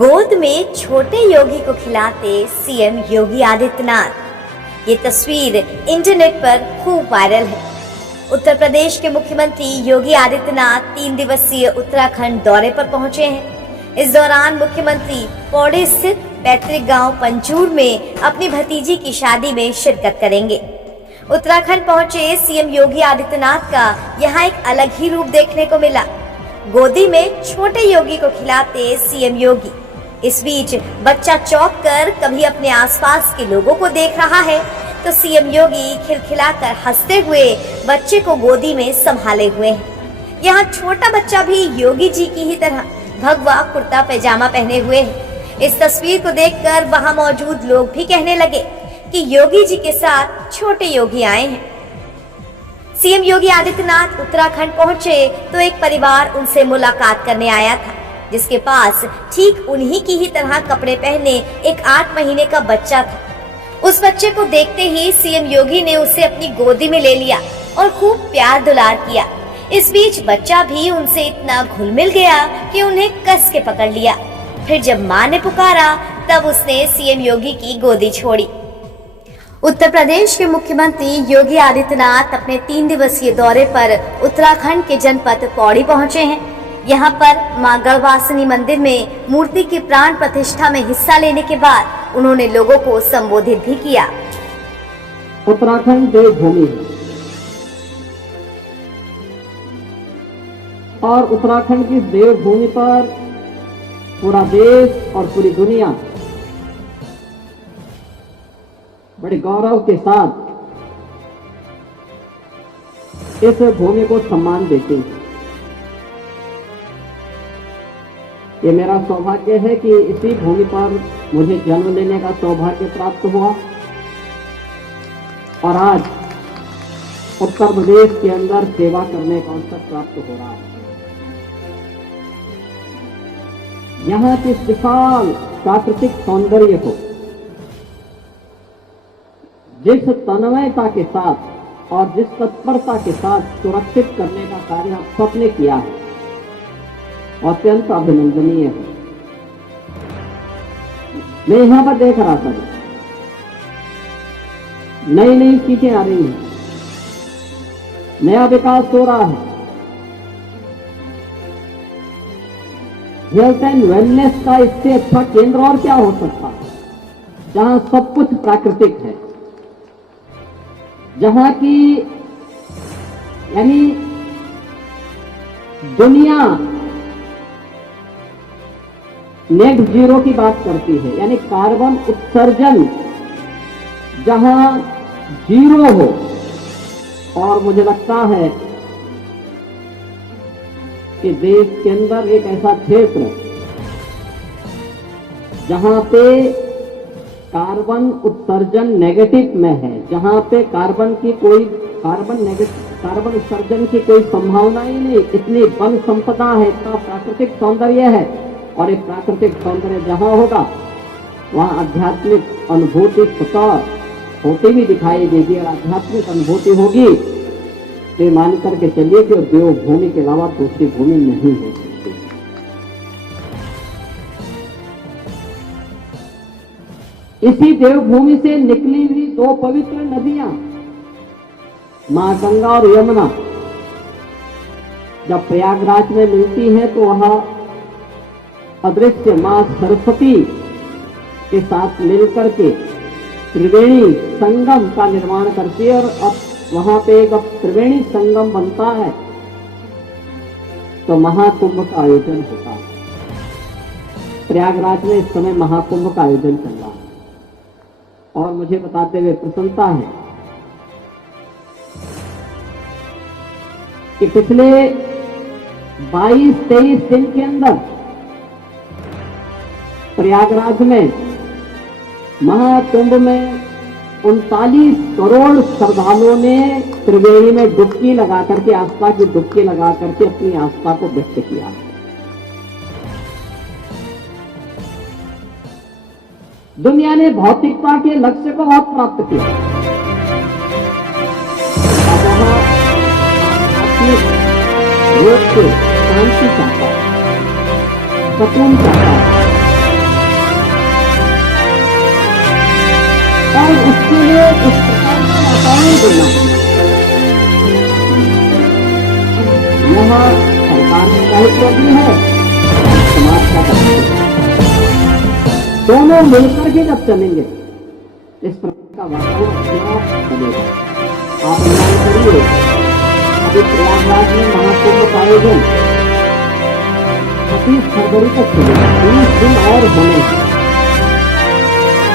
गोद में छोटे योगी को खिलाते सीएम योगी आदित्यनाथ। ये तस्वीर इंटरनेट पर खूब वायरल है। उत्तर प्रदेश के मुख्यमंत्री योगी आदित्यनाथ 3 दिवसीय उत्तराखंड दौरे पर पहुंचे हैं। इस दौरान मुख्यमंत्री पौड़ी स्थित पैतृक गांव पंचूर में अपनी भतीजी की शादी में शिरकत करेंगे। उत्तराखंड पहुंचे सीएम योगी आदित्यनाथ का यहाँ एक अलग ही रूप देखने को मिला। गोदी में छोटे योगी को खिलाते सीएम योगी। इस बीच बच्चा चौंक कर कभी अपने आसपास के लोगों को देख रहा है तो सीएम योगी खिलखिलाकर हंसते हुए बच्चे को गोदी में संभाले हुए हैं। यहाँ छोटा बच्चा भी योगी जी की ही तरह भगवा कुर्ता पैजामा पहने हुए है। इस तस्वीर को देखकर वहाँ मौजूद लोग भी कहने लगे कि योगी जी के साथ छोटे योगी आए हैं। सीएम योगी आदित्यनाथ उत्तराखंड पहुंचे तो एक परिवार उनसे मुलाकात करने आया था, जिसके पास ठीक उन्हीं की ही तरह कपड़े पहने एक 8 महीने का बच्चा था। उस बच्चे को देखते ही सीएम योगी ने उसे अपनी गोदी में ले लिया और खूब प्यार दुलार किया। इस बीच बच्चा भी उनसे इतना घुल मिल गया कि उन्हें कस के पकड़ लिया। फिर जब माँ ने पुकारा तब उसने सीएम योगी की गोदी छोड़ी। उत्तर प्रदेश के मुख्यमंत्री योगी आदित्यनाथ अपने 3 दिवसीय दौरे पर उत्तराखंड के जनपद पौड़ी पहुंचे हैं। यहाँ पर मां गढ़वासिनी मंदिर में मूर्ति की प्राण प्रतिष्ठा में हिस्सा लेने के बाद उन्होंने लोगों को संबोधित भी किया। उत्तराखंड देवभूमि है और उत्तराखंड की देवभूमि पर पूरा देश और पूरी दुनिया बड़े गौरव के साथ इस भूमि को सम्मान देते हैं। ये मेरा सौभाग्य है कि इसी भूमि पर मुझे जन्म लेने का सौभाग्य प्राप्त हुआ और आज उत्तर प्रदेश के अंदर सेवा करने का अवसर प्राप्त हो रहा है। यहाँ की विशाल प्राकृतिक सौंदर्य को जिस तन्मयता के साथ और जिस तत्परता के साथ सुरक्षित करने का कार्य आप सबने किया है, अत्यंत अभिनंदनीय है। मैं यहां पर देख रहा था, नई नई चीजें आ रही हैं, नया विकास हो रहा है। हेल्थ एंड वेलनेस का इससे अच्छा केंद्र और क्या हो सकता है, जहां सब कुछ प्राकृतिक है, जहां की यानी दुनिया नेट जीरो की बात करती है, यानी कार्बन उत्सर्जन जहां जीरो हो। और मुझे लगता है कि देश के अंदर एक ऐसा क्षेत्र जहां पे कार्बन उत्सर्जन नेगेटिव में है, जहां पे कार्बन उत्सर्जन की कोई संभावना ही नहीं, इतनी वन संपदा है, इतना प्राकृतिक सौंदर्य है। और एक प्राकृतिक सौंदर्य जहां होगा वहां आध्यात्मिक अनुभूति स्वतः होती भी दिखाई देगी। और आध्यात्मिक अनुभूति होगी तो मान करके चलिए कि देवभूमि के अलावा दूसरी भूमि नहीं हो सकती। इसी देवभूमि से निकली हुई 2 पवित्र नदियां मां गंगा और यमुना जब प्रयागराज में मिलती हैं तो वहां अदृश्य मां सरस्वती के साथ मिलकर के त्रिवेणी संगम का निर्माण करती है। और अब वहां पे जब त्रिवेणी संगम बनता है तो महाकुंभ का आयोजन होता है। प्रयागराज में इस समय महाकुंभ का आयोजन चल रहा है और मुझे बताते हुए प्रसन्नता है कि पिछले 22-23 दिन के अंदर प्रयागराज में महाकुंभ में 39 करोड़ श्रद्धालुओं ने त्रिवेणी में डुबकी लगा करके, आस्था की डुबकी लगा करके अपनी आस्था को व्यक्त किया। दुनिया ने भौतिकता के लक्ष्य को बहुत प्राप्त किया। रूप से शांति चाहता है, सुकून चाहता है, और उसके लिए इस प्रकार का वातावरण देना। यहाँ सरकार का दायित्व भी है, समाज का दायित्व। दोनों मिलकर के जब चलेंगे इस प्रकार का वातावरण अपने आप बनेगा। आप अनुमान करिए, अभी प्रयागराज में महाकुंभ का आयोजन 25 फरवरी तक चलेगा, 30 दिन और होने हैं।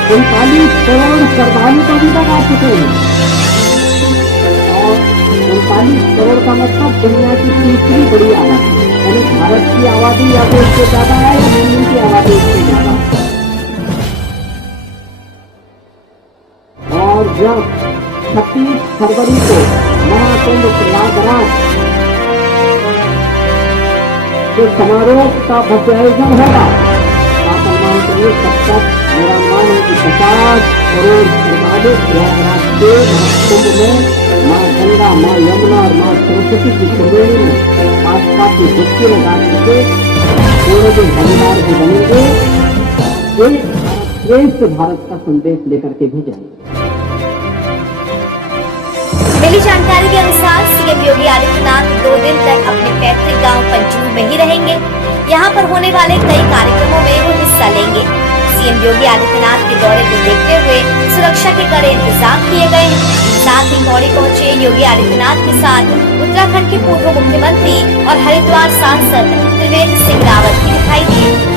39 करोड़ श्रद्धालु तो अभी तक आ चुके हैं और 39 करोड़ का मतलब दुनिया की तीसरी बड़ी आबादी, यानी भारत की आबादी या तो इससे ज्यादा है या चीन की आबादी इससे ज्यादा है। और जब 26 फरवरी को महाकुंभ प्रयागराज के समारोह का भव्य आयोजन होगा, आप अनुमान करिए तब तक मेरा अनुमान है कि 50 करोड़ श्रद्धालु प्रयागराज के महाकुंभ में माँ गंगा, माँ यमुना और माँ सरस्वती की त्रिवेणी में आस्था की डुबकी लगा करके पूरे के भागीदार भी बनेंगे। एक श्रेष्ठ भारत का संदेश लेकर के भी जाएंगे। मिली जानकारी के अनुसार सीएम योगी आदित्यनाथ 2 दिन तक अपने पैतृक गांव पंचूर में ही रहेंगे। यहां पर होने वाले कई कार्यक्रमों में वो हिस्सा लेंगे। सीएम योगी आदित्यनाथ के दौरे को देखते हुए सुरक्षा के कड़े इंतजाम किए गए हैं। साथ ही पौड़ी पहुंचे योगी आदित्यनाथ के साथ उत्तराखंड के पूर्व मुख्यमंत्री और हरिद्वार सांसद त्रिवेंद्र सिंह रावत भी दिखाई दिए।